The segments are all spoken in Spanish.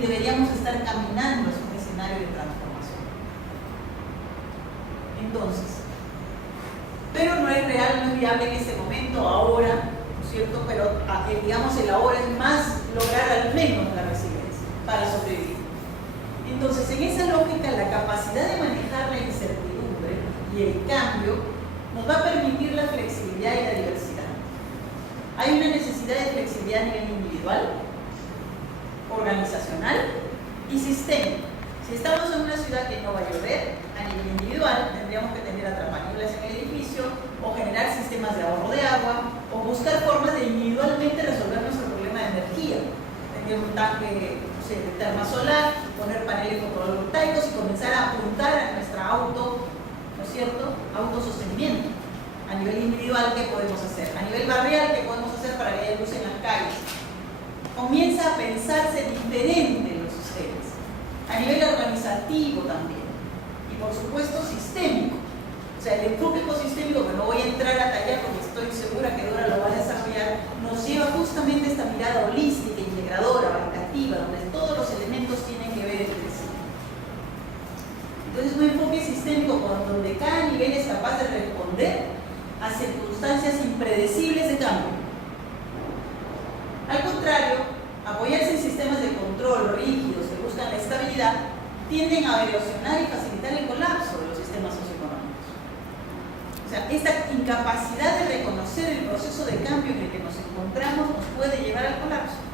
y deberíamos estar caminando hacia un escenario de transformación. Entonces, pero no es real, no es viable en este momento, ahora, ¿no es cierto? Pero digamos el ahora es más lograr al menos la resiliencia para sobrevivir. Entonces, en esa lógica, la capacidad de manejar la incertidumbre y el cambio nos va a permitir la flexibilidad y la diversidad. Hay una necesidad de flexibilidad a nivel individual, organizacional y sistémico. Si estamos en una ciudad que no va a llover, a nivel individual tendríamos que tener atrapanieblas en el edificio o generar sistemas de ahorro de agua o buscar formas de individualmente resolver nuestro problema de energía. Tener un tanque de terma solar, poner paneles fotovoltaicos y comenzar a apuntar a nuestra ¿no es cierto?, autosostenimiento. A nivel individual, ¿qué podemos hacer? A nivel barrial, ¿qué podemos hacer para que haya luz en las calles? Comienza a pensarse diferente en los sistemas. A nivel organizativo también. Y por supuesto sistémico. O sea, el enfoque ecosistémico, que no voy a entrar a tallar porque estoy segura que Dora lo va a desarrollar, nos lleva justamente a esta mirada holística, integradora, abarcativa, donde todos los elementos tienen que ver entre sí. Entonces, un enfoque sistémico donde cada nivel es capaz de responder a circunstancias impredecibles de cambio. Al contrario, apoyarse en sistemas de control rígidos que buscan la estabilidad tienden a erosionar y facilitar el colapso de los sistemas socioeconómicos. O sea, esta incapacidad de reconocer el proceso de cambio en el que nos encontramos nos puede llevar al colapso.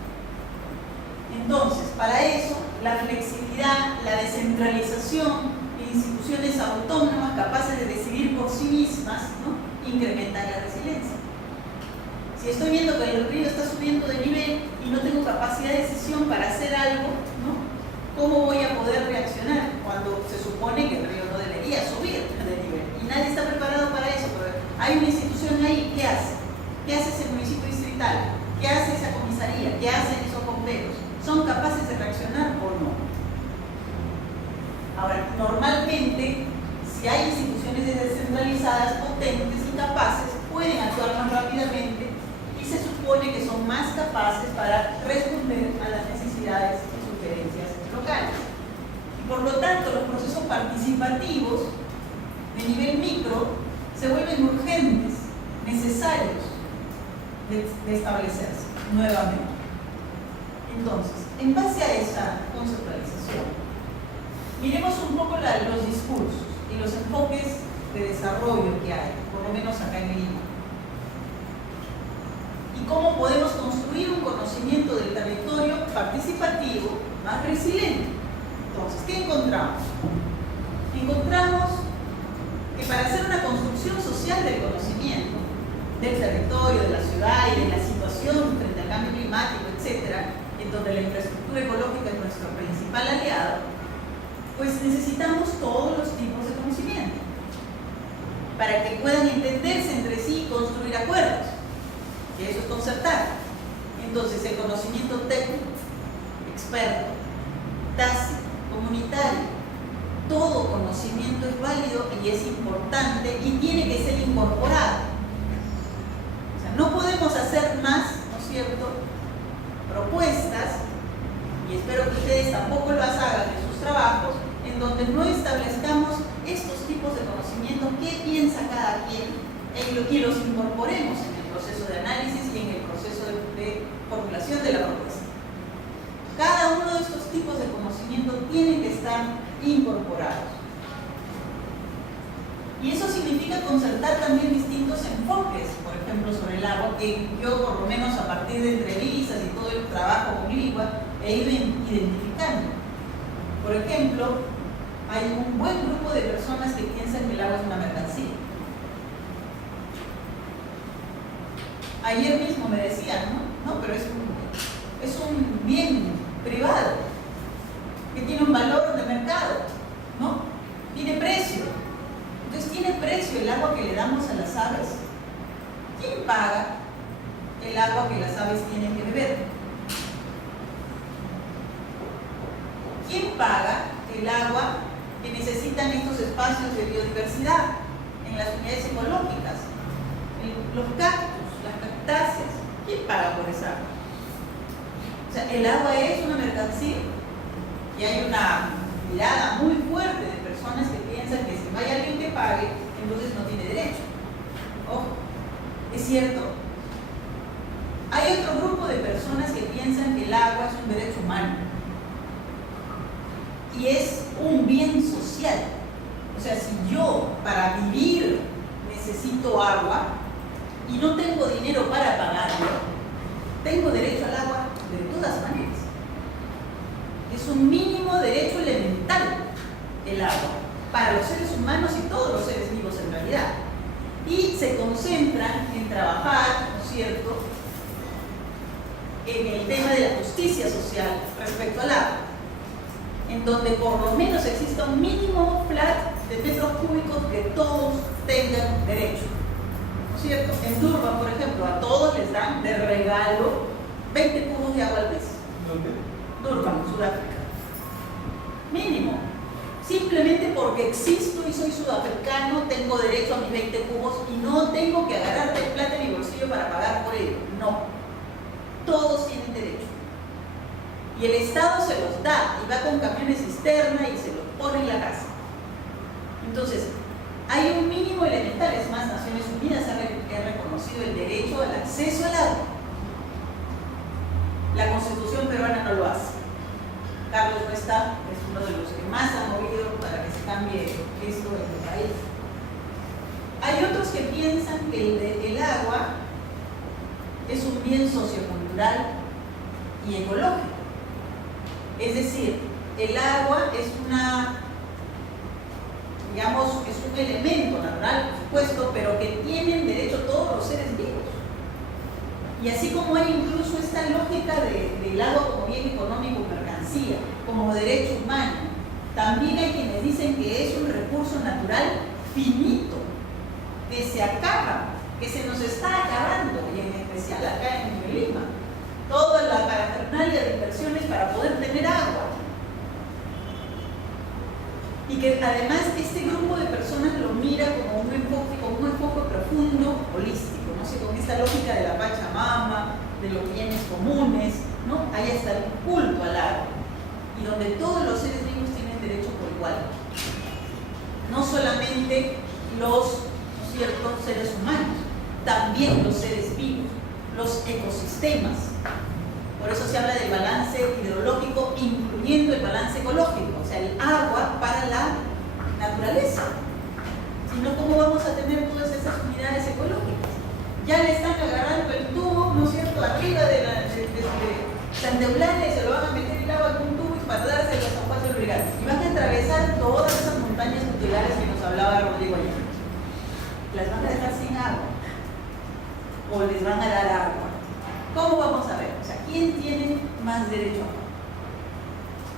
Entonces, para eso, la flexibilidad, la descentralización e instituciones autónomas capaces de decidir por sí mismas, ¿no?, incrementan la resiliencia. Si estoy viendo que el río está subiendo de nivel y no tengo capacidad de decisión para hacer algo, ¿no?, ¿cómo voy a poder reaccionar cuando se supone que el río no debería subir de nivel? Y nadie está preparado para eso, pero hay una institución ahí, ¿qué hace? ¿Qué hace ese municipio distrital? ¿Qué hace esa comisaría? ¿Qué hacen esos bomberos? ¿Son capaces de reaccionar o no? Ahora, normalmente, si hay instituciones descentralizadas, potentes y capaces, pueden actuar más rápidamente y se supone que son más capaces para responder a las necesidades y sugerencias locales. Y por lo tanto, los procesos participativos de nivel micro se vuelven urgentes, necesarios de establecerse nuevamente. Entonces, en base a esa conceptualización, miremos un poco los discursos y los enfoques de desarrollo que hay, por lo menos acá en Lima. Y cómo podemos construir un conocimiento del territorio participativo más resiliente. Entonces, ¿qué encontramos? Encontramos que para hacer una construcción social del conocimiento, del territorio, de la ciudad y de la situación frente al cambio climático, etc., en donde la infraestructura ecológica es nuestro principal aliado, pues necesitamos todos los tipos de conocimiento para que puedan entenderse entre sí y construir acuerdos, que eso es concertar. Entonces, el conocimiento técnico, experto, tácito, comunitario, todo conocimiento es válido y es importante y tiene que ser incorporado. O sea, no podemos hacer más, ¿no es cierto?, propuestas, y espero que ustedes tampoco las hagan en sus trabajos, en donde no establezcamos estos tipos de conocimientos, qué piensa cada quien, y los incorporemos en el proceso de análisis y en el proceso de formulación de la propuesta. Cada uno de estos tipos de conocimiento tienen que estar incorporados. Y eso significa concertar también distintos enfoques, por ejemplo, sobre el agua, que yo, por lo menos a partir de entrevistas y todo el trabajo con LIGUA, he ido identificando. Por ejemplo, hay un buen grupo de personas que piensan que el agua es una mercancía. Ayer mismo me decían, no, pero es un bien privado, que tiene un valor de mercado, ¿no? Tiene precio. Entonces, ¿tiene precio el agua que le damos a las aves? ¿Quién paga el agua que las aves tienen que beber? ¿Quién paga el agua que necesitan estos espacios de biodiversidad en las unidades ecológicas? Los cactus, las cactáceas, ¿quién paga por esa agua? O sea, ¿el agua es una mercancía? Y hay una mirada muy fuerte de personas que piensan que si no hay alguien que pague, entonces no tiene derecho. Ojo, es cierto. Hay otro grupo de personas que piensan que el agua es un derecho humano y es un bien social. O sea, si yo para vivir necesito agua y no tengo dinero para pagarlo, tengo derecho al agua de todas maneras. Es un mínimo derecho elemental el agua para los seres humanos y todos los seres vivos en realidad. Y se concentran en trabajar, ¿no es cierto?, en el tema de la justicia social respecto al agua, en donde por lo menos exista un mínimo flat de metros cúbicos que todos tengan derecho, ¿no es cierto? En Durban, por ejemplo, a todos les dan de regalo 20 cubos de agua al mes. ¿Dónde? Durban, Sudáfrica. Mínimo. Simplemente porque existo y soy sudafricano, tengo derecho a mis 20 cubos y no tengo que agarrar de plata en mi bolsillo para pagar por ello. No. Todos tienen derecho. Y el Estado se los da y va con camiones cisterna y se los pone en la casa. Entonces, hay un mínimo elemental. Es más, Naciones Unidas ha reconocido el derecho al acceso al agua. La Constitución peruana no lo hace. Carlos Cuesta es uno de los que más ha movido para que se cambie esto en el país. Hay otros que piensan que el agua es un bien sociocultural y ecológico. Es decir, el agua es es un elemento natural, por supuesto, pero que tienen derecho todos los seres vivos. Y así como hay incluso esta lógica del agua como bien económico, mercancía, como derecho humano, también hay quienes dicen que es un recurso natural finito, que se acaba, que se nos está acabando, y en especial acá en Lima, toda la parafernalia de inversiones para poder tener agua. Y que además este grupo de personas lo mira como un enfoque profundo, holístico, no sé, con esta lógica de la Pachamama, de los bienes comunes, ¿no? Ahí está el culto al agua, y donde todos los seres vivos tienen derecho por igual. No solamente los, ¿no es cierto?, seres humanos, también los seres vivos, los ecosistemas. Por eso se habla del balance hidrológico, incluyendo el balance ecológico, o sea, el agua para la naturaleza. Si no, ¿cómo vamos a tener todas esas unidades ecológicas? Ya le están agarrando el tubo, ¿no es cierto?, arriba de Santa Eulalia, y se lo van a meter el agua con un tubo y para dárselo a San Juan del Urigancho. Y van a atravesar todas esas montañas tutelares que nos hablaba Rodrigo ayer. ¿Las van a dejar sin agua? ¿O les van a dar agua? ¿Cómo vamos a ver? O sea, ¿quién tiene más derecho a agua?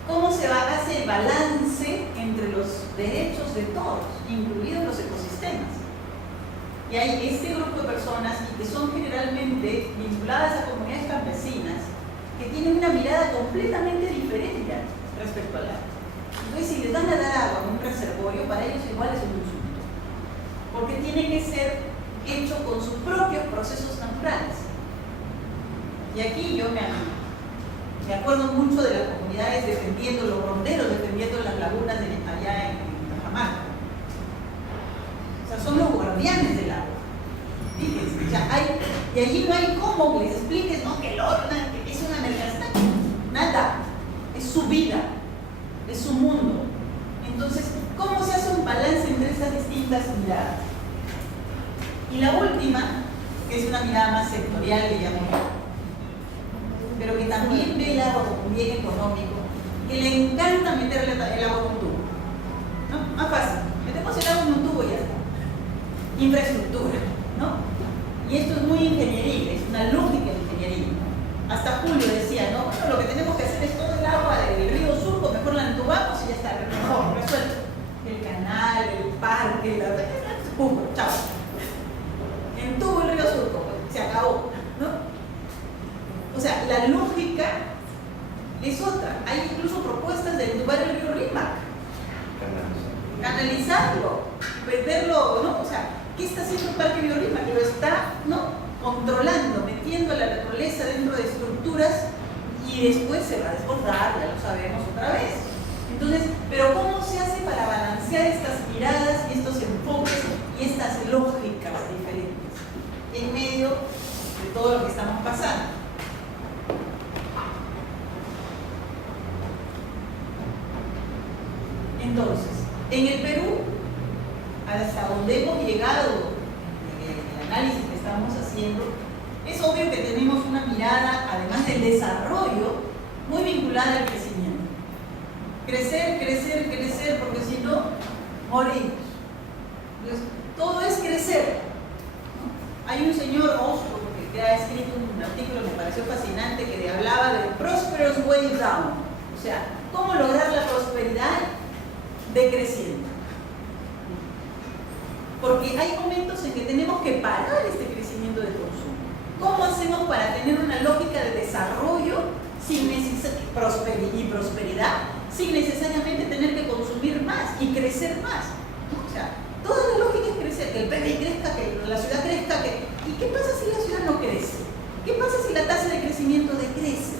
¿Cómo se hace el balance entre los derechos de todos, incluidos los ecosistemas? Y hay este grupo de personas que son generalmente vinculadas a comunidades campesinas que tienen una mirada completamente diferente respecto al agua. Entonces, si les van a dar agua en un reservorio, para ellos igual es un insulto, porque tiene que ser hecho con sus propios procesos naturales. Y aquí yo me acuerdo mucho de las comunidades defendiendo, los ronderos defendiendo las lagunas allá en Cajamarca. O sea, son los guardianes del agua. Fíjense, o sea, y allí no hay cómo que les expliques, ¿no?, que el oro que es una mercancía. Nada. Es su vida, es su mundo. Entonces, ¿cómo se hace un balance entre estas distintas miradas? Y la última, que es una mirada más sectorial, que llamo yo, pero que también ve el agua como un bien económico, que le encanta meterle el agua con un tubo, ¿no? Más fácil, metemos el agua en un tubo y ya está. Infraestructura, ¿no? Y esto es muy ingenieril, es una lógica de ingeniería. Hasta Julio decía, ¿no?, bueno, lo que tenemos que hacer es todo el agua del río Surco, mejor la entubamos y ya está, mejor, resuelto. El canal, el parque, chao. Entubo el río Surco, pues, se acabó, ¿no? O sea, la lógica es otra. Hay incluso propuestas de entubar el río Rímac, canalizarlo, venderlo, ¿no? O sea, ¿qué está haciendo el Parque Río Rímac? Lo está, ¿no?, controlando, metiendo la naturaleza dentro de estructuras y después se va a desbordar, ya lo sabemos otra vez. Entonces, pero ¿cómo se hace para balancear estas miradas y estos enfoques y estas lógicas diferentes en medio de todo lo que estamos pasando? Entonces, en el Perú, hasta donde hemos llegado en el análisis que estamos haciendo, es obvio que tenemos una mirada, además del desarrollo, muy vinculada al crecimiento. Crecer, crecer, crecer, porque si no, morimos. Entonces, todo es crecer, ¿no? Hay un señor Oslo que ha escrito un artículo que me pareció fascinante que hablaba de prosperous way down, o sea, cómo lograr la prosperidad decreciendo. Porque hay momentos en que tenemos que parar este crecimiento de consumo. ¿Cómo hacemos para tener una lógica de desarrollo y prosperidad sin necesariamente tener que consumir más y crecer más? O sea, toda la lógica es crecer, que el PIB crezca, que la ciudad crezca, ¿y qué pasa si la ciudad no crece? ¿Qué pasa si la tasa de crecimiento decrece?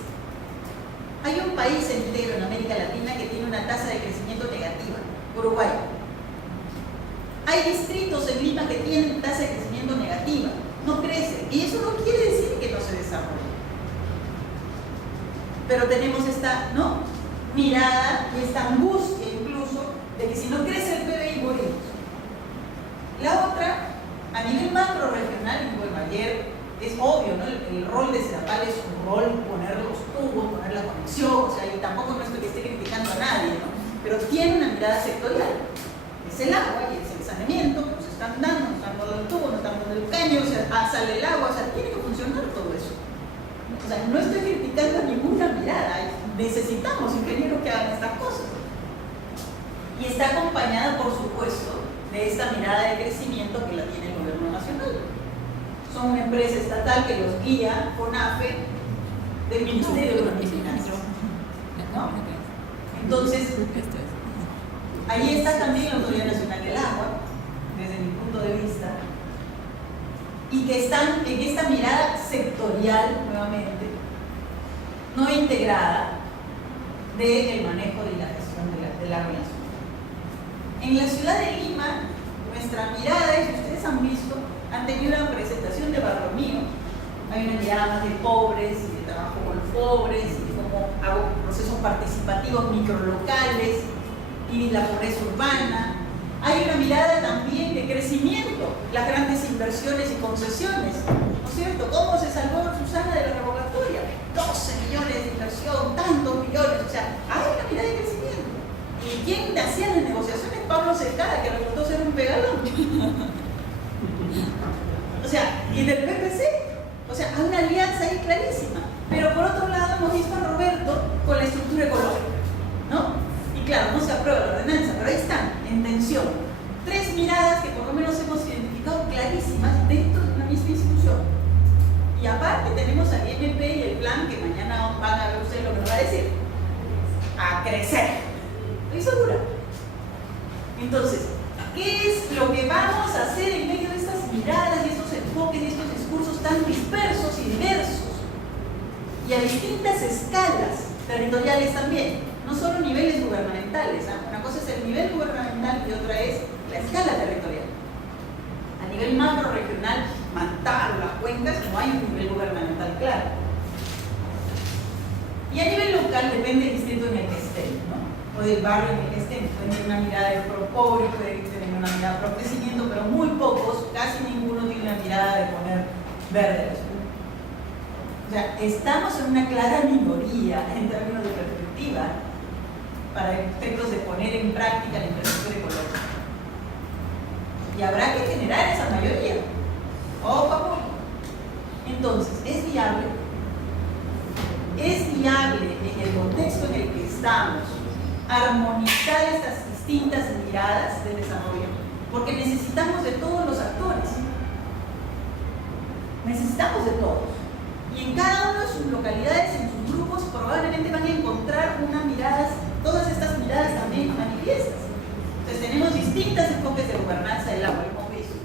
Hay un país entero en América Latina que tiene una tasa de crecimiento negativa, Uruguay. Hay distritos en Lima que tienen tasa de crecimiento negativa, no crecen, y eso no quiere decir que no se desarrolle. Pero tenemos esta, ¿no?, mirada y esta angustia incluso de que si no crece el PBI morimos. La otra, a nivel macro regional, y bueno, ayer es obvio, ¿no? El rol de Sedapal es un rol poner los tubos, poner la conexión, o sea, y tampoco no estoy que esté criticando a nadie, ¿no? Pero tiene una mirada sectorial. Es el agua y es el saneamiento que nos están dando, nos están dando el tubo, nos están dando el caño, o sea, sale el agua, o sea, tiene que funcionar todo eso. O sea, no estoy criticando ninguna mirada, necesitamos ingenieros que hagan estas cosas. Y está acompañada, por supuesto, de esta mirada de crecimiento que la tiene el gobierno nacional. Son una empresa estatal que los guía con AFE del Ministerio de Economía y Finanzas, ¿no? Entonces, ahí está también la Autoridad Nacional del Agua, desde mi punto de vista, y que están en esta mirada sectorial, nuevamente, no integrada, del manejo y la gestión de la relación. En la ciudad de Lima, nuestra mirada, y ustedes han visto, han tenido una presentación de Barrio Mío. Hay una mirada más de pobres y de trabajo con los pobres y de cómo hago procesos participativos microlocales y la pobreza urbana. Hay una mirada también de crecimiento, las grandes inversiones y concesiones, ¿no es cierto? ¿Cómo se salvó Susana de la revocatoria? 12 millones de inversión, tantos millones, o sea, hay una mirada de crecimiento. ¿Y quién hacía las negociaciones? Pablo Cercada, que resultó ser un pegalón. O sea, y del PPC, o sea, hay una alianza ahí clarísima. Pero por otro lado hemos visto a Roberto con la estructura ecológica, ¿no? Y claro, no se aprueba la ordenanza, pero ahí están, en tensión. Tres miradas que por lo menos hemos identificado clarísimas dentro de una misma institución. Y aparte tenemos al IMP y el plan que mañana van a ver ustedes lo que nos va a decir. A crecer. Estoy segura. Entonces, ¿qué es lo que vamos a hacer en medio de estas miradas y estos enfoques y estos discursos tan dispersos y diversos? Y a distintas escalas territoriales también, no solo niveles gubernamentales. Una cosa es el nivel gubernamental y otra es la escala territorial. A nivel macro regional, Mantaro, las cuencas, no hay un nivel gubernamental claro. Y a nivel local depende del distrito en el que estén, ¿no? O del barrio en el que estén. Pueden tener una mirada de pro pobre, pueden tener una mirada pro crecimiento, pero muy pocos, casi ninguno tiene una mirada de poner verde. O sea, estamos en una clara minoría en términos de perspectiva para efectos de poner en práctica la infraestructura ecológica. Y habrá que generar esa mayoría. Ojo a poco. Entonces, ¿es viable? ¿Es viable en el contexto en el que estamos armonizar estas distintas miradas de desarrollo? Porque necesitamos de todos los actores. Necesitamos de todos. Y en cada uno de sus localidades, en sus grupos, probablemente van a encontrar unas miradas, todas estas miradas también manifiestas. Entonces tenemos distintos enfoques de gobernanza del agua, hemos visto.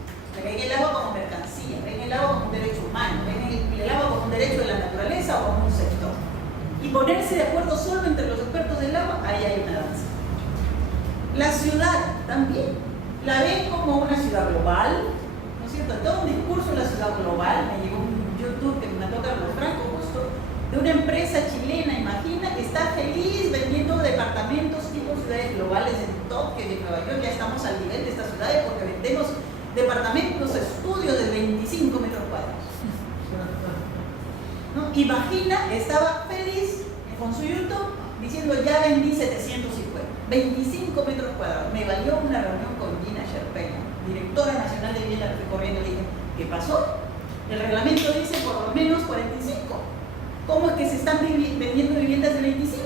Ven el agua como mercancía, ven el agua como un derecho humano, ven el agua como un derecho de la naturaleza o como un sector. Y por ahí hay una danza. La ciudad también, la ven como una ciudad global, ¿no es cierto? Todo un discurso de la ciudad global, me llegó un YouTube que me toca Carlos Franco justo, de una empresa chilena, imagina, que está feliz vendiendo departamentos tipo ciudades globales en Tokio y en Nueva York. Ya estamos al nivel de estas ciudades porque vendemos departamentos, estudios de 25 metros cuadrados. ¿No? Imagina, estaba feliz con su YouTube diciendo ya vendí 750, 25 metros cuadrados. Me valió una reunión con Gina Sherpena, directora nacional de vivienda, corriendo y dije, ¿qué pasó? El reglamento dice por lo menos 45. ¿Cómo es que se están vendiendo viviendas de 25?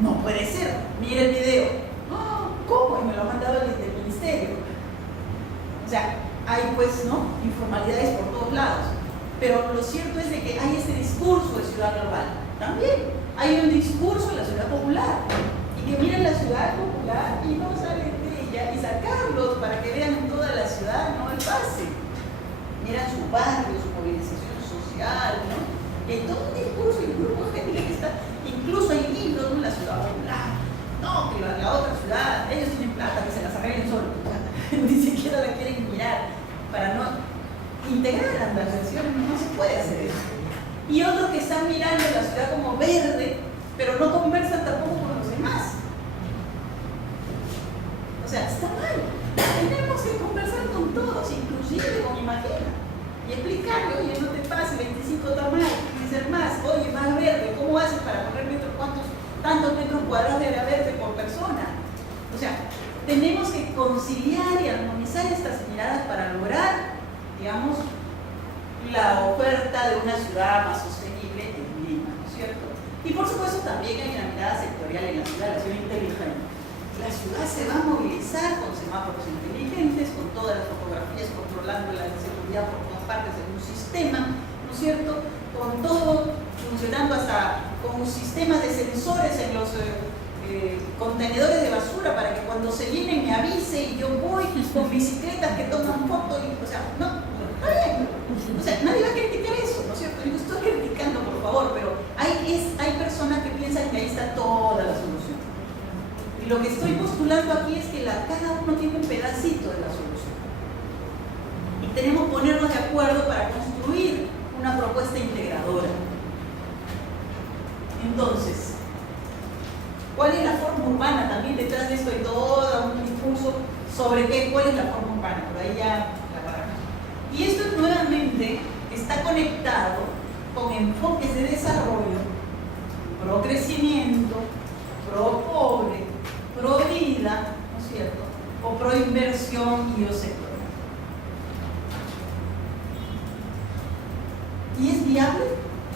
No puede ser. Mira el video. Oh, ¿cómo? Y me lo ha mandado desde el ministerio. O sea, hay pues, ¿no?, informalidades por todos lados. Pero lo cierto es de que hay este discurso de ciudad global. También hay un discurso de la ciudad popular. Y que miren la ciudad popular y no salen de ella y sacarlos para que vean toda la ciudad, no el pase. Miran su barrio, su movilización social, ¿no? Hay todo un discurso y un grupo de gente que está, incluso hay libros, ¿no?, en la ciudad popular. No, que la otra ciudad, ellos tienen plata, que se las arreglen solos. Ni siquiera la quieren mirar para no integrar las naciones, no se puede hacer eso. Y otros que están mirando la ciudad como verde, pero no conversan tampoco con los demás. O sea, está mal. Tenemos que conversar con todos, inclusive con Imagina. Y explicarle, oye, no te pases, 25 está mal, tiene que ser más, oye, más verde, ¿cómo haces para poner tantos metros cuadrados de verde por persona? O sea, tenemos que conciliar y armonizar estas miradas para lograr, digamos, la oferta de una ciudad más sostenible en Lima, ¿no es cierto? Y por supuesto también hay una mirada sectorial en la ciudad inteligente. La ciudad se va a movilizar con semáforos inteligentes, con todas las fotografías, controlando la seguridad por todas partes en un sistema, ¿no es cierto? Con todo funcionando hasta con sistemas de sensores en los contenedores de basura para que cuando se llenen me avise y yo voy con bicicletas que toman fotos y, o sea, no, está bien. O sea, nadie va a criticar eso, ¿no es cierto? Yo no estoy criticando, por favor, pero hay personas que piensan que ahí está toda la solución. Y lo que estoy postulando aquí es que cada uno tiene un pedacito de la solución. Y tenemos que ponernos de acuerdo para construir una propuesta integradora. Entonces, ¿cuál es la forma urbana? También detrás de esto hay todo un discurso sobre cuál es la forma urbana. Por ahí ya la paramos. Y esto nuevamente está conectado con enfoques de desarrollo, pro crecimiento, pro pobre, pro vida, ¿no es cierto?, o pro inversión y o sector. ¿Y es viable?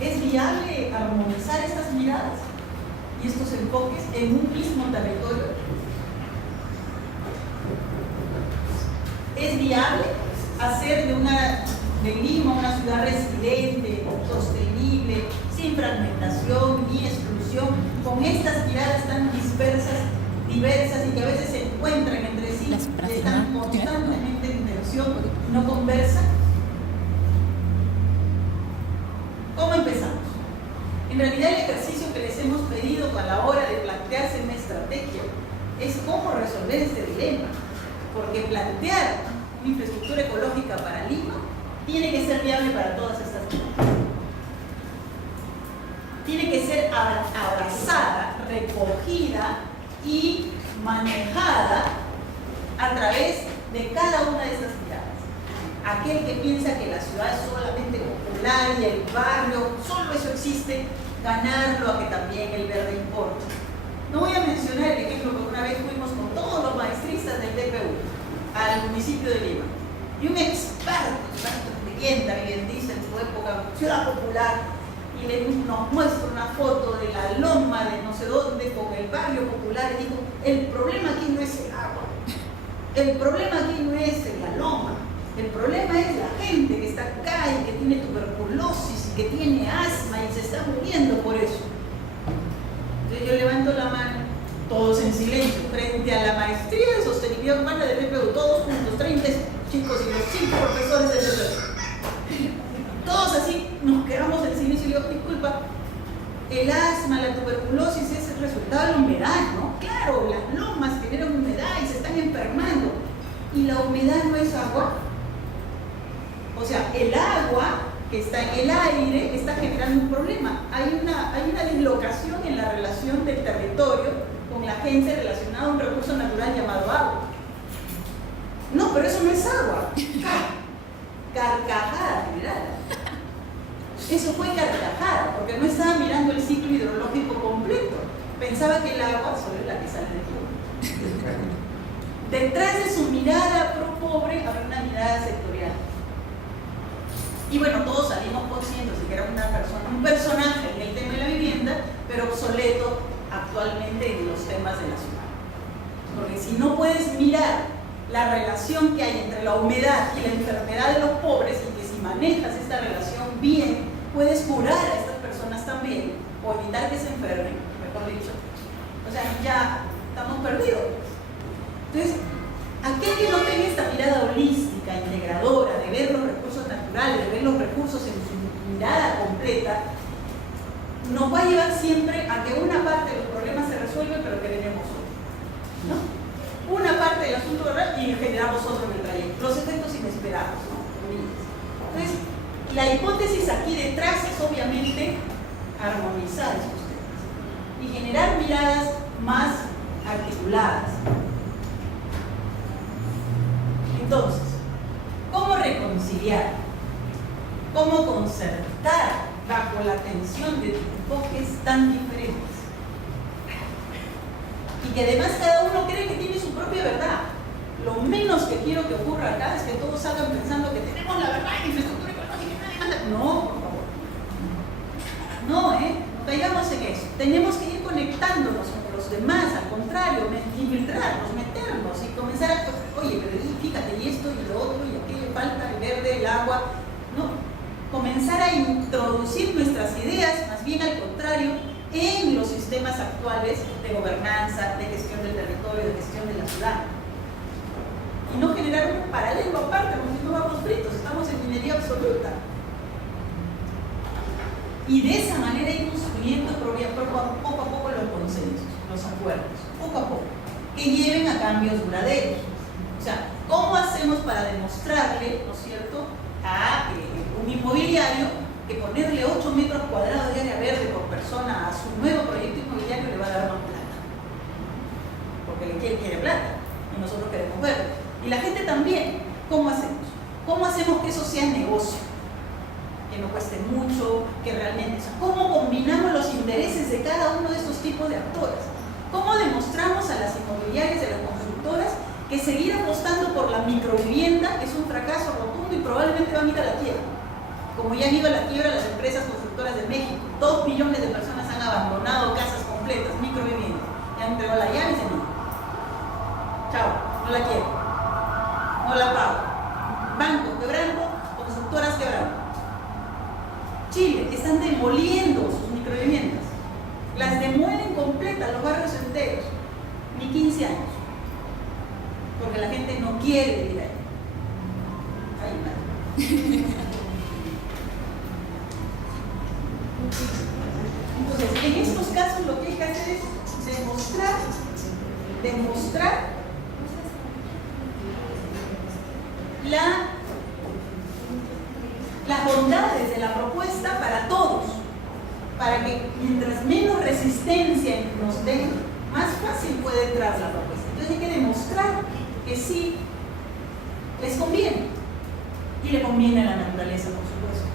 ¿Es viable armonizar estas miradas y estos enfoques en un mismo territorio? ¿Es viable hacer de Lima una ciudad resiliente, sostenible, sin fragmentación ni exclusión, con estas miradas tan diversas y que a veces se encuentran entre sí y están constantemente en tensión y no conversan? ¿Cómo empezamos? En realidad el ejercicio que les hemos pedido a la hora de plantearse una estrategia es cómo resolver este dilema, porque plantear una infraestructura ecológica para Lima tiene que ser viable para todas estas comunidades. Tiene que ser abrazada, recogida y manejada a través de cada una de estas miradas. Aquel que piensa que la ciudad es solamente popular y el barrio, solo eso existe, ganarlo a que también el verde importa. No voy a mencionar el ejemplo que una vez fuimos con todos los maestristas del DPU al municipio de Lima y un experto en viviendista en su época, ciudad popular, y nos muestra una foto de la loma de no sé dónde con el barrio popular y dijo, el problema aquí no es el agua, el problema aquí no es la loma, el problema es la gente que está acá y que tiene tuberculosis y que tiene asma y se está muriendo por eso. Entonces yo levanto la mano, todos en silencio, frente a la maestría de sostenibilidad urbana del DPU, todos juntos, 30 chicos y los 5 profesores de DPU. Todos así nos quedamos en silencio y yo, disculpa, el asma, la tuberculosis es el resultado de la humedad, ¿no? claro, las lomas generan humedad y se están enfermando. ¿Y la humedad no es agua? O sea, el agua que está en el aire está generando un problema. Hay una dislocación en la relación del territorio con la gente relacionada a un recurso natural llamado agua. No, pero eso no es agua. Carcajada general. Eso fue carcajada, porque no estaba mirando el ciclo hidrológico completo. Pensaba que el agua solo es la que sale del tubo. Detrás de su mirada pro pobre había una mirada sectorial. Y bueno, todos salimos conscientes de que era un personaje en el tema de la vivienda, pero obsoleto actualmente en los temas de la ciudad. Porque si no puedes mirar la relación que hay entre la humedad y la enfermedad de los pobres, y que si manejas esta relación bien, puedes curar a estas personas también, o evitar que se enfermen, mejor dicho. O sea, ya estamos perdidos. Entonces, aquel que no tenga esta mirada holística, integradora, de ver los recursos naturales, de ver los recursos en su mirada completa, nos va a llevar siempre a que una parte de los problemas se resuelve, pero que tenemos otro, ¿no? Una parte del asunto y generamos otro en el trayecto. Los efectos inesperados, ¿no? Entonces, la hipótesis aquí detrás es obviamente armonizar estos temas y generar miradas más articuladas. Entonces, ¿cómo reconciliar? ¿Cómo concertar bajo la tensión de enfoques tan diferentes? Y que además cada uno cree que tiene su propia verdad. Lo menos que quiero que ocurra acá es que todos salgan pensando que tenemos la verdad en infraestructura ecológica. No, por favor. No, no caigamos en eso. Tenemos que ir conectándonos con los demás, al contrario, infiltrarnos, meternos y comenzar a, oye, pero fíjate, y esto y lo otro, y aquello, falta el verde, el agua, ¿no? Comenzar a introducir nuestras ideas, más bien al contrario, en los sistemas actuales de gobernanza, de gestión del territorio, de gestión de la ciudad. Y no generar un paralelo aparte, como si no vamos fritos, estamos en minería absoluta. Y de esa manera ir construyendo poco a poco los consensos, los acuerdos, poco a poco, que lleven a cambios duraderos. O sea, ¿cómo hacemos para demostrarle, ¿no es cierto?, a un inmobiliario que ponerle 8 metros cuadrados de área verde por persona a su nuevo proyecto inmobiliario le va a dar más plata? Porque le quiere plata y nosotros queremos verde. Y la gente también. ¿Cómo hacemos? ¿Cómo hacemos que eso sea negocio? Que no cueste mucho, que realmente... O sea, ¿cómo combinamos los intereses de cada uno de estos tipos de actores? ¿Cómo demostramos a las inmobiliarias y a las constructoras que seguir apostando por la microvivienda es un fracaso rotundo y probablemente van a ir a la quiebra? Como ya han ido a la quiebra las empresas constructoras de México. 2 millones de personas han abandonado casas completas, microviviendas. Ya han entregado la llave y se han ido. Chao, no la quiero. No la pago. Bancos quebrando, constructoras quebrando. Chile, están demoliendo sus microviviendas. Las demuelen completas, los barrios enteros. Ni 15 años. Porque la gente no quiere vivir ahí. Ahí va. Entonces, en estos casos lo que hay que hacer es demostrar las bondades de la propuesta para todos, para que mientras menos resistencia nos den, más fácil puede entrar la propuesta. Entonces hay que demostrar que sí les conviene, y le conviene a la naturaleza, por supuesto.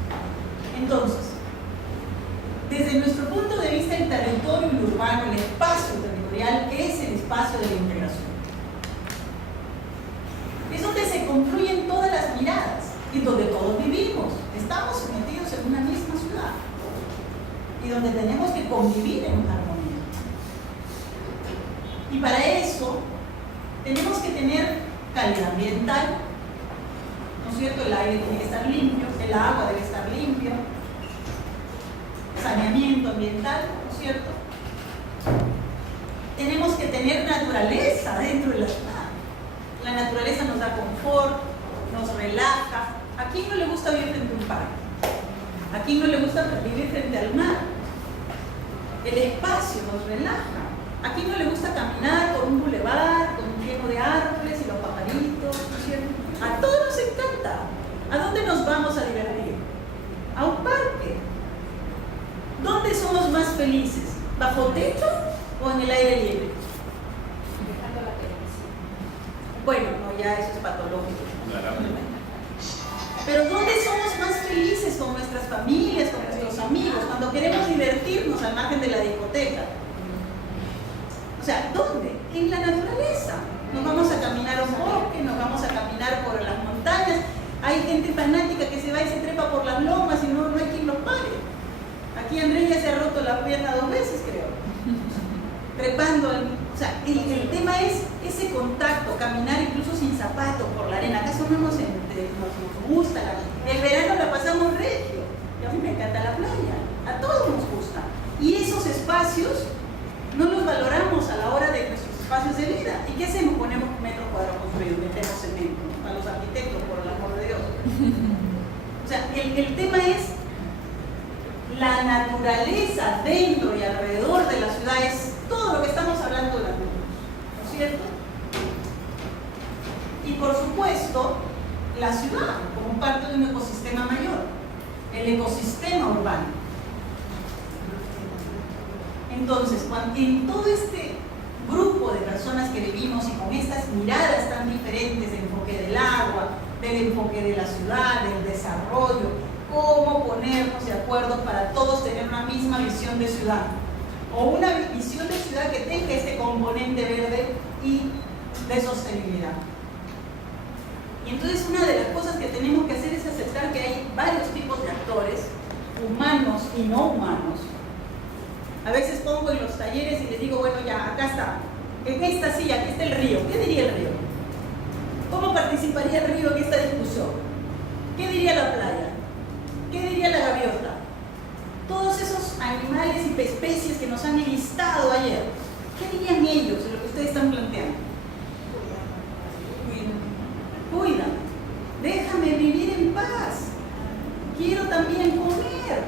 Entonces, desde nuestro punto de vista, el territorio urbano, el espacio territorial, es el espacio de la integración. Es donde se confluyen todas las miradas y donde todos vivimos. Estamos metidos en una misma ciudad y donde tenemos que convivir en una armonía. Y para eso tenemos que tener calidad ambiental, ¿no es cierto? El aire tiene que estar limpio, el agua debe estar limpio, saneamiento ambiental, ¿no es cierto? Tenemos que tener naturaleza dentro de la ciudad. La naturaleza nos da confort, nos relaja. ¿A quién no le gusta vivir frente a un parque? ¿A quién no le gusta vivir frente al mar? El espacio nos relaja. ¿A quién no le gusta caminar por un bulevar lleno de árboles y los pajaritos, ¿no es cierto? A todos nos encanta. ¿A dónde nos vamos a divertir? A un parque. ¿Dónde somos más felices? ¿Bajo techo o en el aire libre? Dejando la televisión. Bueno, no, ya eso es patológico. Pero ¿dónde somos más felices? Con nuestras familias, con nuestros amigos, cuando queremos divertirnos al margen de la discoteca. O sea, ¿dónde? En la naturaleza. Nos vamos a caminar a un bosque, nos vamos a caminar por las montañas. Hay gente fanática que se va y se trepa por las lomas y no hay quien los pare. Aquí Andrés ya se ha roto la pierna 2 veces, creo. Trepando. O sea, el tema es ese contacto, caminar incluso sin zapatos por la arena. ¿Acaso no nos gusta? El verano la pasamos regio. Y a mí me encanta la playa. A todos nos gusta. Y esos espacios no los valoramos a la hora de nuestros espacios de vida. ¿Y qué hacemos? Ponemos metros cuadrados construidos, metemos cemento, ¿no? A los arquitectos, por el amor de Dios. O sea, el tema es la naturaleza dentro y alrededor de la ciudad, es todo lo que estamos hablando de la cultura, ¿no es cierto? Y por supuesto, la ciudad como parte de un ecosistema mayor, el ecosistema urbano. Entonces, en todo este grupo de personas que vivimos y con estas miradas tan diferentes del enfoque del agua, del enfoque de la ciudad, del desarrollo, cómo ponernos de acuerdo para todos tener una misma visión de ciudad, o una visión de ciudad que tenga este componente verde y de sostenibilidad. Y entonces una de las cosas que tenemos que hacer es aceptar que hay varios tipos de actores, humanos y no humanos. A veces pongo en los talleres y les digo, bueno, ya, acá está, en esta silla, aquí está el río. ¿Qué diría el río? ¿Cómo participaría el río en esta discusión? ¿Qué diría la playa? ¿Qué diría la gaviota? Todos esos animales y especies que nos han listado ayer, ¿qué dirían ellos de lo que ustedes están planteando? Cuídame, déjame vivir en paz, quiero también comer.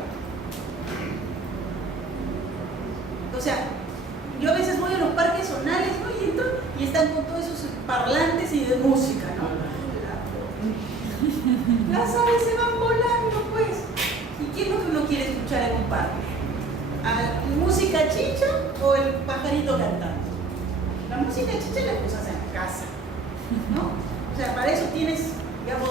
O sea, yo a veces voy a los parques zonales, ¿no? Y están con todos esos parlantes y de música, ¿no? Las aves se van volando, pues. ¿Y qué es lo que uno quiere escuchar en un parque? ¿Música chicha o el pajarito cantando? La música chicha la usas en la casa, ¿no? O sea, para eso tienes, digamos,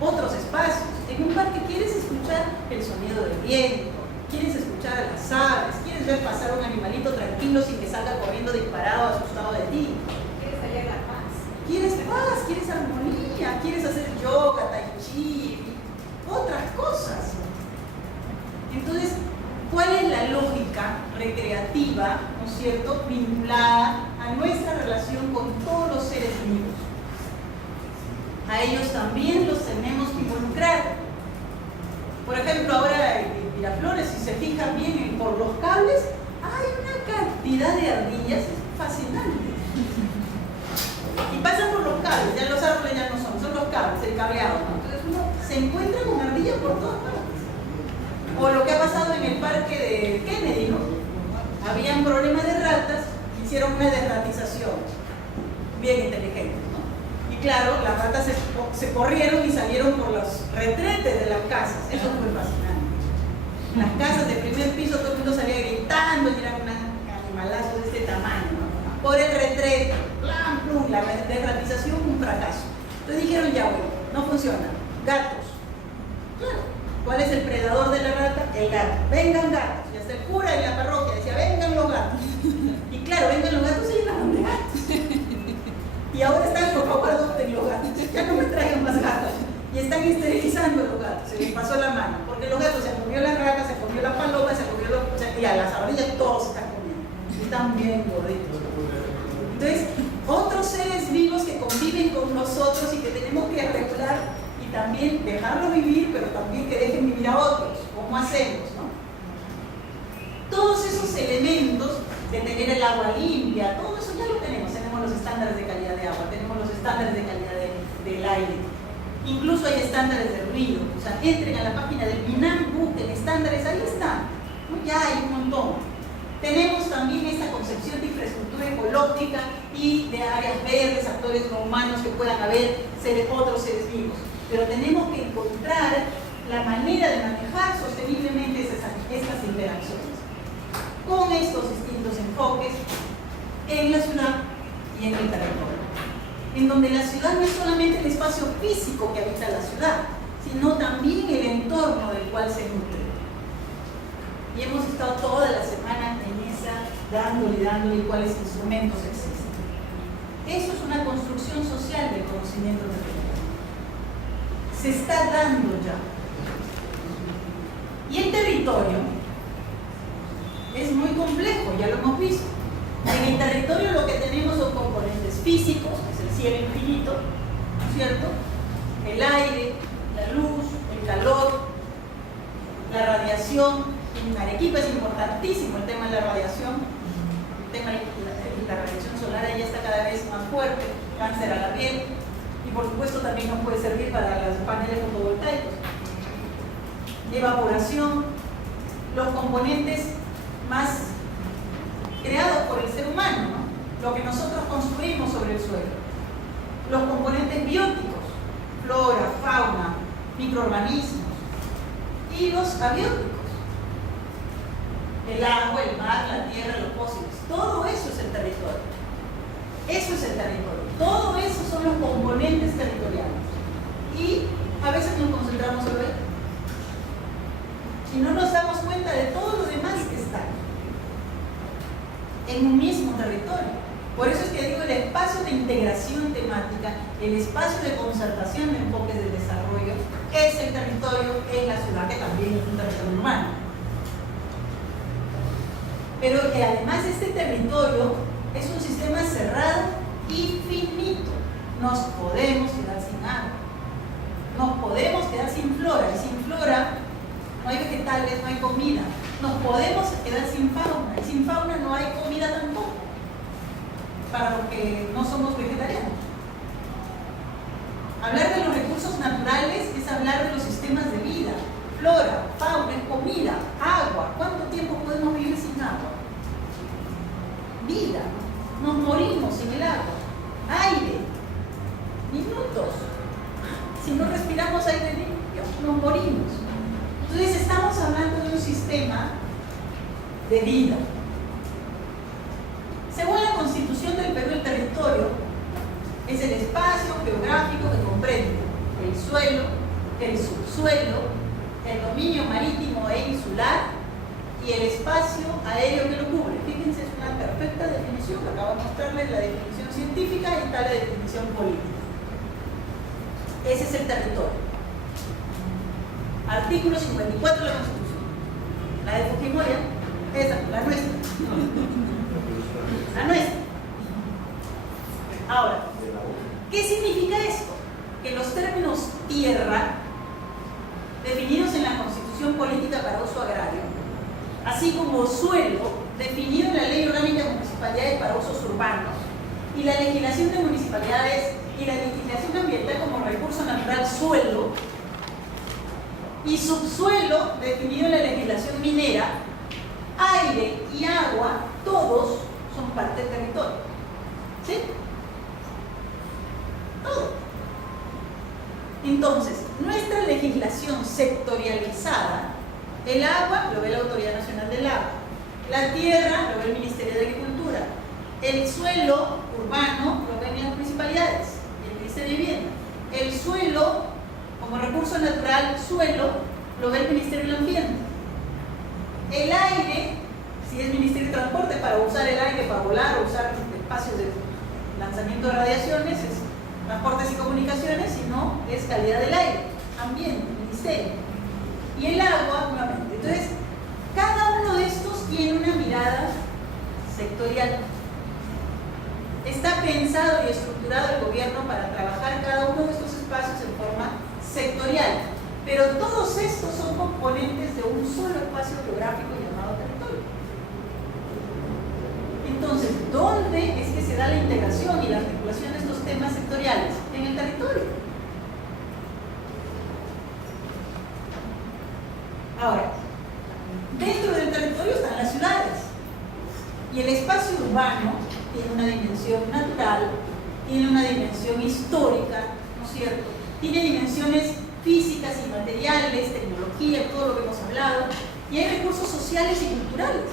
otros espacios. En un parque quieres escuchar el sonido del viento, quieres escuchar a las aves, quieres ver pasar un animalito tranquilo sin que salga corriendo disparado, asustado de ti. Quieres hallar la paz. Quieres paz, quieres armonía, quieres hacer yoga, tai chi, otras cosas. Entonces, ¿cuál es la lógica recreativa, ¿no es cierto?, vinculada a nuestra relación con todos los seres vivos? A ellos también los tenemos que involucrar. Por ejemplo, ahora en Miraflores, si se fijan bien por los cables, hay una cantidad de ardillas fascinantes. Y pasan por los cables, ya los árboles ya no son los cables, el cableado, ¿no? Entonces uno se encuentra con ardillas por todas partes. O lo que ha pasado en el parque de Kennedy, ¿no? Habían problemas de ratas, hicieron una desratización bien inteligente, ¿no? Y claro, las ratas se corrieron y salieron por los retretes de las casas. Eso fue fascinante. Las casas de primer piso, todo el mundo salía gritando y eran unos animalazos de este tamaño, ¿no? Por el retrete, plan, plum, la desratización un fracaso. Entonces dijeron, ya bueno, no funciona. Gatos. Claro. ¿Cuál es el predador de la rata? El gato. Vengan gatos. Y hasta el cura de la parroquia decía, vengan los gatos. Y claro, vengan los gatos, se llenaron de gatos. Y ahora están, por favor, adopten los gatos. Ya no me traigan más gatos. Y están esterilizando los gatos. Se les pasó la mano. Porque los gatos se comió las ratas, se comió las palomas, se comió los... O sea, y a las ardillas todos se están comiendo. Y están bien gorditos. Entonces, otros seres vivos que conviven con nosotros y que tenemos que regular y también dejarlos vivir, pero también que dejen vivir a otros. ¿Cómo hacemos, no? Todos esos elementos de tener el agua limpia, todo eso ya lo tenemos. Tenemos los estándares de calidad de agua, tenemos los estándares de calidad del aire. Incluso hay estándares de ruido. O sea, entren a la página del MINAM, busquen estándares, ahí están, ¿no? Ya hay un montón. Tenemos también esta concepción de infraestructura ecológica y de áreas verdes, actores no humanos que puedan haber, otros seres vivos. Pero tenemos que encontrar la manera de manejar sosteniblemente estas interacciones con estos distintos enfoques en la ciudad y en el territorio, en donde la ciudad no es solamente el espacio físico que habita la ciudad, sino también el entorno del cual se nutre. Y hemos estado toda la semana en esa, dándole cuáles instrumentos existen. Eso es una construcción social del conocimiento territorial. Se está dando ya. Y el territorio es muy complejo, ya lo hemos visto. En el territorio lo que tenemos son componentes físicos, que es el cielo infinito, ¿no es cierto? El aire, la luz, el calor, la radiación. En Arequipa es importantísimo el tema de la radiación. El tema de la radiación solar ya está cada vez más fuerte, cáncer a la piel, y por supuesto también nos puede servir para los paneles fotovoltaicos. Evaporación, los componentes más creados por el ser humano, ¿no? Lo que nosotros construimos sobre el suelo, los componentes bióticos, flora, fauna, microorganismos, y los abióticos, el agua, el mar, la tierra, los fósiles. Todo eso es el territorio. Eso es el territorio. Todo eso son los componentes territoriales. Y a veces nos concentramos sobre ello. Y no nos damos cuenta de todo lo demás que está en un mismo territorio. Por eso es que digo, el espacio de integración temática, el espacio de concertación de enfoques de desarrollo, es el territorio en la ciudad, que también es un territorio humano. Pero que además este territorio es un sistema cerrado y finito. Nos podemos quedar sin agua, nos podemos quedar sin flora, y sin flora no hay vegetales, no hay comida. Nos podemos quedar sin fauna, y sin fauna no hay comida tampoco, para los que no somos vegetarianos. Hablar de los recursos naturales es hablar de los sistemas de vida. Flora, fauna, comida, agua. ¿Cuánto tiempo podemos vivir sin agua? Vida. Nos morimos sin el agua. Aire. Minutos. Si no respiramos aire limpio, nos morimos. Entonces estamos hablando de un sistema de vida. Según la Constitución del Perú, el territorio es el espacio geográfico que comprende el suelo, el subsuelo, el dominio marítimo e insular y el espacio aéreo que lo cubre. Fíjense, es una perfecta definición. Acabo de mostrarles la definición científica y está la definición política. Ese es el territorio. Artículo 54 de la Constitución. La de Fujimori, esa, la nuestra. La nuestra. Ahora, ¿qué significa esto? Que los términos tierra, definidos en la Constitución Política para Uso Agrario, así como suelo, definido en la Ley Orgánica de Municipalidades para Usos Urbanos, y la legislación de municipalidades y la legislación ambiental como recurso natural suelo, y subsuelo, definido en la legislación minera, aire y agua, todos son parte del territorio. ¿Sí? Todo. Entonces, nuestra legislación sectorializada, el agua lo ve la Autoridad Nacional del Agua, la tierra lo ve el Ministerio de Agricultura, el suelo urbano lo ven las municipalidades y el Ministerio de Vivienda, el suelo como recurso natural, suelo, lo ve el Ministerio del Ambiente, el aire, si es Ministerio de Transporte, para usar el aire para volar o usar espacios de lanzamiento de radiaciones, es transportes y comunicaciones, si no, es calidad del aire, ambiente, ministerio. Y el agua, nuevamente. Entonces, cada uno de estos tiene una mirada sectorial. Está pensado y estructurado el gobierno para trabajar cada uno de estos espacios en forma sectorial. Pero todos estos son componentes de un solo espacio geográfico llamado territorio. Entonces, ¿dónde es que se da la integración y la articulación de estos temas sectoriales? En el territorio. Ahora, dentro del territorio están las ciudades. Y el espacio urbano tiene una dimensión natural, tiene una dimensión histórica, ¿no es cierto? Tiene dimensiones físicas y materiales, tecnología, todo lo que hemos hablado, y hay recursos sociales y culturales.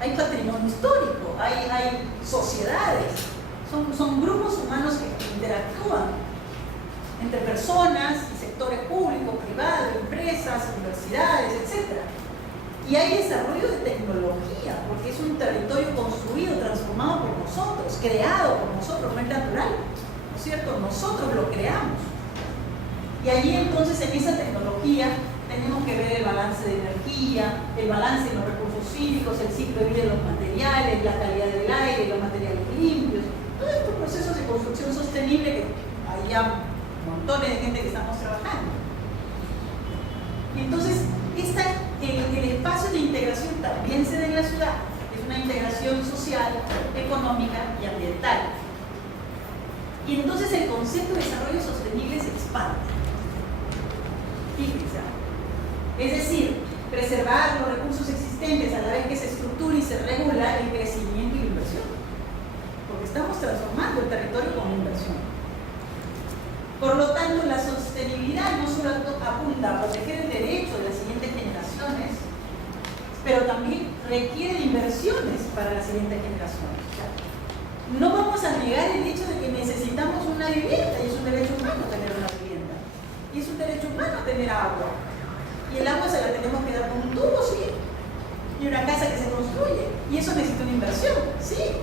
Hay patrimonio histórico, hay sociedades, son grupos humanos que interactúan entre personas y sectores públicos, privados, empresas, universidades, etc. Y hay desarrollo de tecnología, porque es un territorio construido, transformado por nosotros, creado por nosotros, no es natural, ¿no es cierto? Nosotros lo creamos. Y allí entonces en esa tecnología tenemos que ver el balance de energía, el balance de los recursos hídricos, el ciclo de vida de los materiales, la calidad del aire, los materiales limpios, todos estos procesos de construcción sostenible que hay ya montones de gente que estamos trabajando. Entonces, el espacio de integración también se da en la ciudad, es una integración social, económica y ambiental. Y entonces el concepto de desarrollo sostenible se expande. Fíjense. Es decir, preservar los recursos existentes a la vez que se estructura y se regula el crecimiento y la inversión. Porque estamos transformando el territorio con inversión. Por lo tanto, la sostenibilidad no solo apunta a proteger el derecho de las siguientes generaciones, pero también requiere de inversiones para las siguientes generaciones. No vamos a negar el hecho de que necesitamos una vivienda, y es un derecho humano tener una vivienda. Y es un derecho humano tener agua. Y el agua se la tenemos que dar con un tubo, sí. Y una casa que se construye. Y eso necesita una inversión, sí.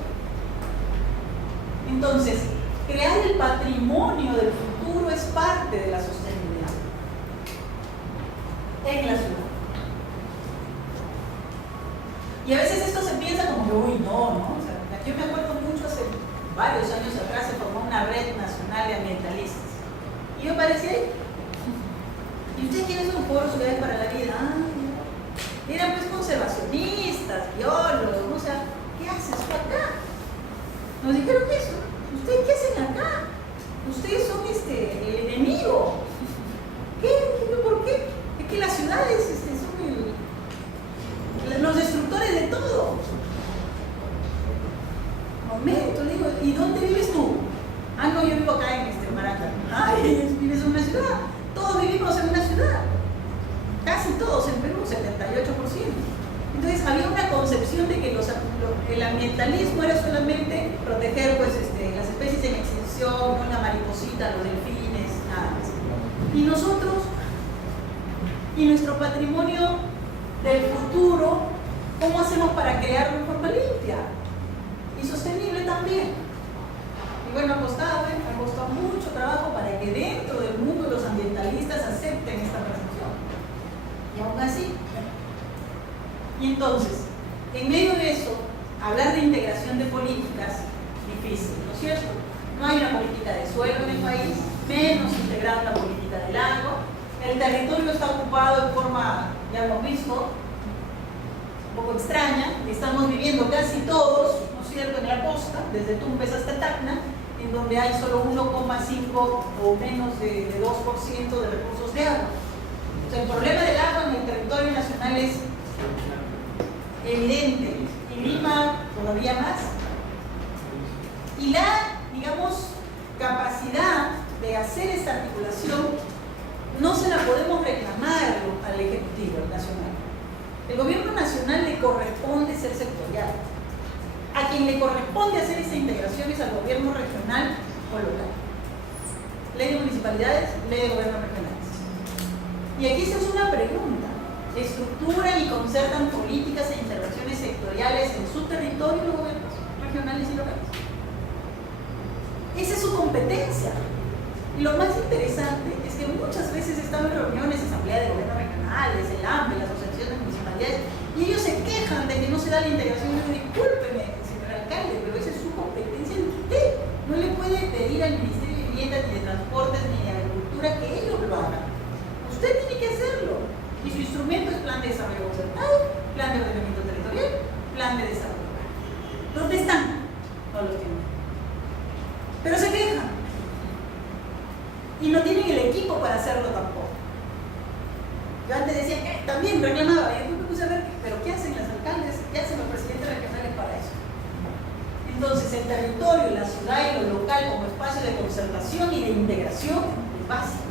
Entonces, crear el patrimonio del futuro es parte de la sostenibilidad en la ciudad. Y a veces esto se piensa como que, uy, no. O sea, yo me acuerdo mucho, hace varios años atrás se formó una red nacional de ambientalistas. Y yo parecía, ¿y ustedes quiénes son? Foro Ciudades para la Vida. Eran pues conservacionistas, biólogos, o sea, ¿qué haces tú acá? Nos dijeron eso. ¿Ustedes qué hacen acá? Ustedes son el enemigo. ¿Qué? ¿Por qué? Es que las ciudades son los destructores de todo. Momento, le digo, ¿y dónde vives tú? Ah, no, yo vivo acá en Maraca. Ay, ¿vives en una ciudad? Todos vivimos en una ciudad. Casi todos en Perú, 78%. Entonces había una concepción de que el ambientalismo era solamente proteger pues, las especies en extinción, ¿no? La mariposita, los delfines, nada más. Y nosotros, y nuestro patrimonio del futuro, ¿cómo hacemos para crearlo de forma limpia y sostenible también? Y bueno, ha costado mucho trabajo para que dentro del mundo los ambientalistas acepten esta percepción. Y aún así. Y entonces, en medio de eso, hablar de integración de políticas, difícil, ¿no es cierto? No hay una política de suelo en el país, menos integrada la política del agua. El territorio está ocupado de forma, ya hemos visto, un poco extraña. Estamos viviendo casi todos, ¿no es cierto?, en la costa, desde Tumbes hasta Tacna, en donde hay solo 1,5 o menos de 2% de recursos de agua. O sea, el problema del agua en el territorio nacional es evidente, y Lima todavía más. Y la, digamos, capacidad de hacer esta articulación no se la podemos reclamar al Ejecutivo Nacional. El Gobierno Nacional le corresponde ser sectorial. A quien le corresponde hacer esa integración es al Gobierno regional o local. Ley de municipalidades, ley de gobiernos regionales. Y aquí se hace una pregunta. ¿Estructuran y concertan políticas e intervenciones sectoriales en su territorio los gobiernos regionales y locales? Esa es su competencia. Y lo más interesante es que muchas veces están en reuniones, asamblea de gobiernos regionales, el AMBE, las asociaciones municipalidades, y ellos se quejan de que no se da la integración. Y yo digo, discúlpeme, señor alcalde, pero esa es su competencia. Usted no le puede pedir al Ministerio de Vivienda, ni de Transportes, ni de Agricultura que ellos lo hagan. Usted tiene que hacerlo. Y su instrumento es plan de desarrollo concertado, plan de ordenamiento territorial, plan de desarrollo. ¿Dónde están? No los tienen. Pero se quejan. Y no tienen el equipo para hacerlo tampoco. Yo antes decía que también reclamaba, y después me puse a ver, pero ¿qué hacen las alcaldes? ¿Qué hacen los presidentes regionales para eso? Entonces, el territorio, la ciudad y lo local como espacio de concertación y de integración es básico.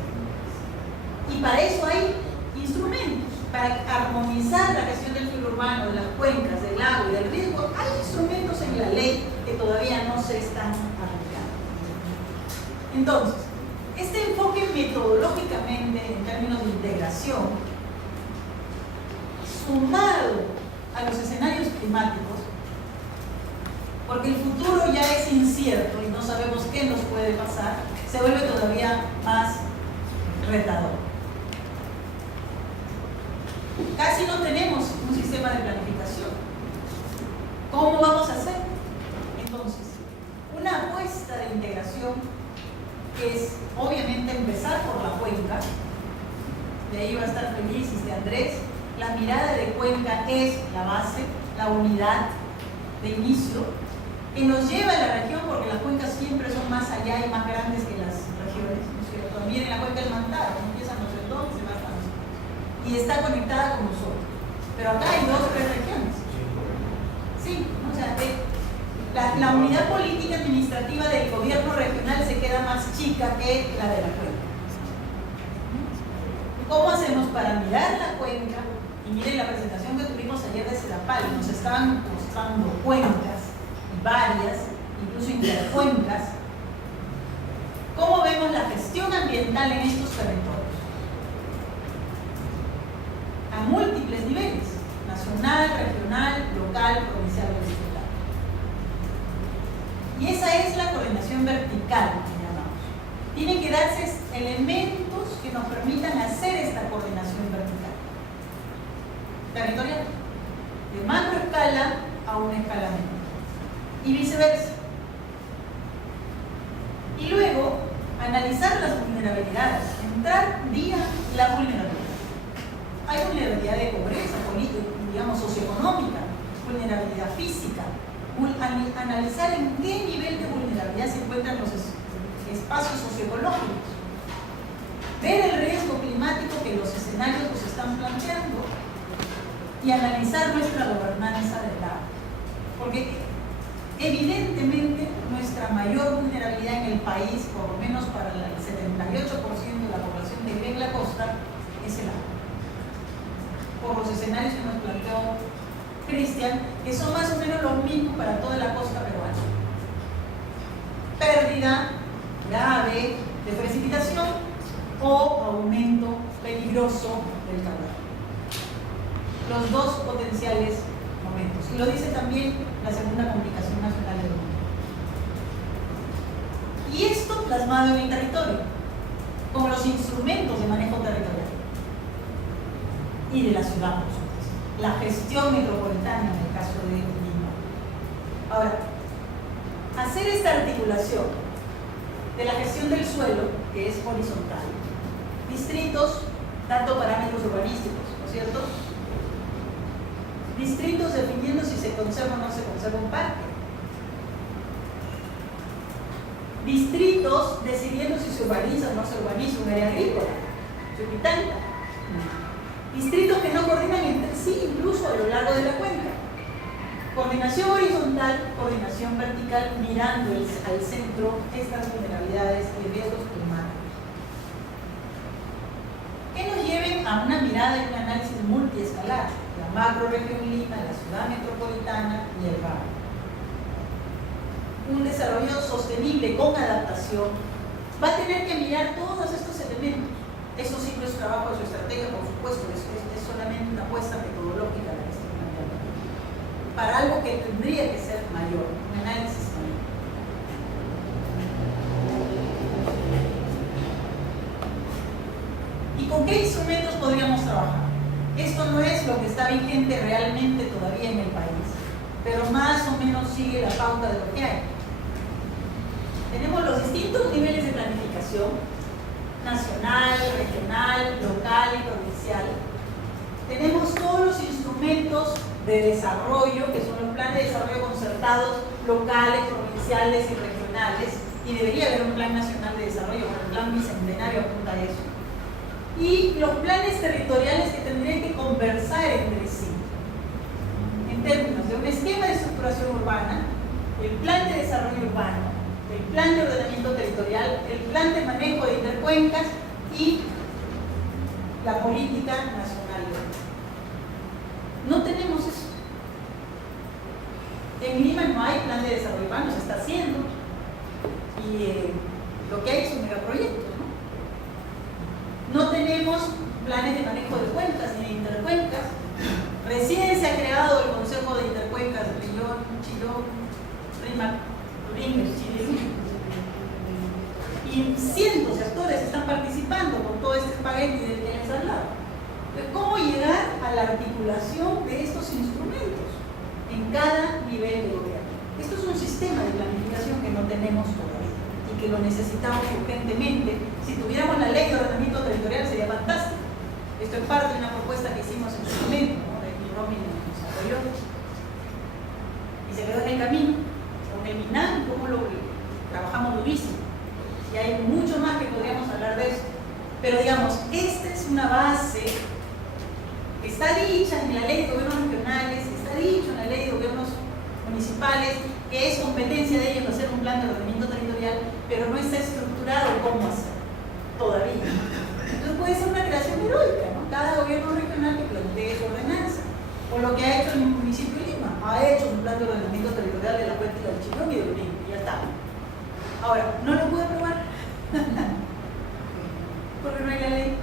Y para eso hay instrumentos. Para armonizar la gestión del suelo urbano, de las cuencas, del agua y del riesgo, hay instrumentos en la ley que todavía no se están aplicando. Entonces, este enfoque metodológicamente en términos de integración, sumado a los escenarios climáticos, porque el futuro ya es incierto y no sabemos qué nos puede pasar, se vuelve todavía más retador. Casi no tenemos un sistema de planificación. ¿Cómo vamos a hacer? Entonces, una apuesta de integración es obviamente empezar por la cuenca. De ahí va a estar feliz Andrés. La mirada de cuenca es la base, la unidad de inicio, que nos lleva a la región, porque las cuencas siempre son más allá y más grandes que las regiones, ¿no es cierto? Miren la cuenca del Mantaro, empieza no sé dónde, se va hasta nosotros. Y está conectada con nosotros. Pero acá hay 2 o 3 regiones. Sí, ¿no? O sea, la unidad política administrativa del gobierno regional se queda más chica que la de la cuenca. ¿Cómo hacemos para mirar la cuenca? Y miren la presentación que tuvimos ayer de Sedapal, nos estaban mostrando cuencas, y varias, incluso intercuencas. ¿Cómo vemos la gestión ambiental en estos territorios? A múltiples niveles, nacional, regional, local, provincial o distrital. Y esa es la coordinación vertical que llamamos. Tienen que darse elementos que nos permitan hacer esta coordinación vertical. Territorial, de macro escala a una escala menor. Y viceversa. Y luego, analizar las vulnerabilidades, entrar día la vulnerabilidad. Hay vulnerabilidad de pobreza, digamos, socioeconómica, vulnerabilidad física. Analizar en qué nivel de vulnerabilidad se encuentran los espacios socioecológicos. Ver el riesgo climático que los escenarios nos están planteando y analizar nuestra gobernanza del agua. Porque evidentemente nuestra mayor vulnerabilidad en el país, por lo menos para el 78% de la población que vive en la costa, es el agua. Por los escenarios que nos planteó Cristian, que son más o menos los mismos para toda la costa peruana. Pérdida grave de precipitación o aumento peligroso del calor. Los 2 potenciales momentos. Y lo dice también la segunda Comunicación Nacional del Mundo. Y esto plasmado en el territorio, como los instrumentos de manejo territorial. Y de la ciudad, por supuesto. La gestión metropolitana en el caso de Lima. Ahora, hacer esta articulación de la gestión del suelo, que es horizontal, distritos, dando parámetros urbanísticos, ¿no es cierto? Distritos definiendo si se conserva o no se conserva un parque. Distritos decidiendo si se urbaniza o no se urbaniza un área agrícola, Chuquitanta. Distritos que no coordinan entre sí, incluso a lo largo de la cuenca. Coordinación horizontal, coordinación vertical, mirando al centro estas vulnerabilidades y riesgos climáticos. Que nos lleven a una mirada y un análisis multiescalar, la macroregión Lima, la ciudad metropolitana y el barrio. Un desarrollo sostenible con adaptación va a tener que mirar todos estos elementos. Eso sí no es trabajo de su estrategia, por supuesto, es solamente una apuesta metodológica de la gestión ambiental. Para algo que tendría que ser mayor, un análisis mayor. ¿Y con qué instrumentos podríamos trabajar? Esto no es lo que está vigente realmente todavía en el país, pero más o menos sigue la pauta de lo que hay. Tenemos los distintos niveles de planificación, nacional, regional, local y provincial. Tenemos todos los instrumentos de desarrollo, que son los planes de desarrollo concertados locales, provinciales y regionales, y debería haber un plan nacional de desarrollo, porque el plan bicentenario apunta a eso. Y los planes territoriales que tendrían que conversar entre sí, en términos de un esquema de estructuración urbana, el plan urbano, el plan de ordenamiento territorial, el plan de manejo de intercuencas y la política nacional. No tenemos eso. En Lima no hay plan de desarrollo urbano, se está haciendo. Y lo que hay es un megaproyecto, ¿no? No tenemos planes de manejo de cuencas ni de intercuencas. Recién se ha creado el Consejo de Intercuencas de Rillón, Chillón, Rímac, Turín, Chile. Y cientos de actores están participando con todo este espagueti del que les he hablado. ¿Cómo llegar a la articulación de estos instrumentos en cada nivel de gobierno? Esto es un sistema de planificación que no tenemos todavía y que lo necesitamos urgentemente. Si tuviéramos la ley de ordenamiento territorial sería fantástico. Esto es parte de una propuesta que hicimos en su momento, ¿no? De que Robin nos apoyó y se quedó en el camino. Con el MINAM, cómo lo trabajamos durísimo. Y hay mucho más que podríamos hablar de eso. Pero digamos, esta es una base que está dicha en la ley de gobiernos regionales, está dicho en la ley de gobiernos municipales, que es competencia de ellos hacer un plan de ordenamiento territorial, pero no está estructurado cómo hacer todavía. Entonces puede ser una creación heroica, ¿no? Cada gobierno regional que plantee su ordenanza. O lo que ha hecho el municipio de Lima, ha hecho un plan de ordenamiento territorial de la cuenca del Chillón y de Urín, y ya está. Ahora, no lo pude aprobar porque no hay la ley.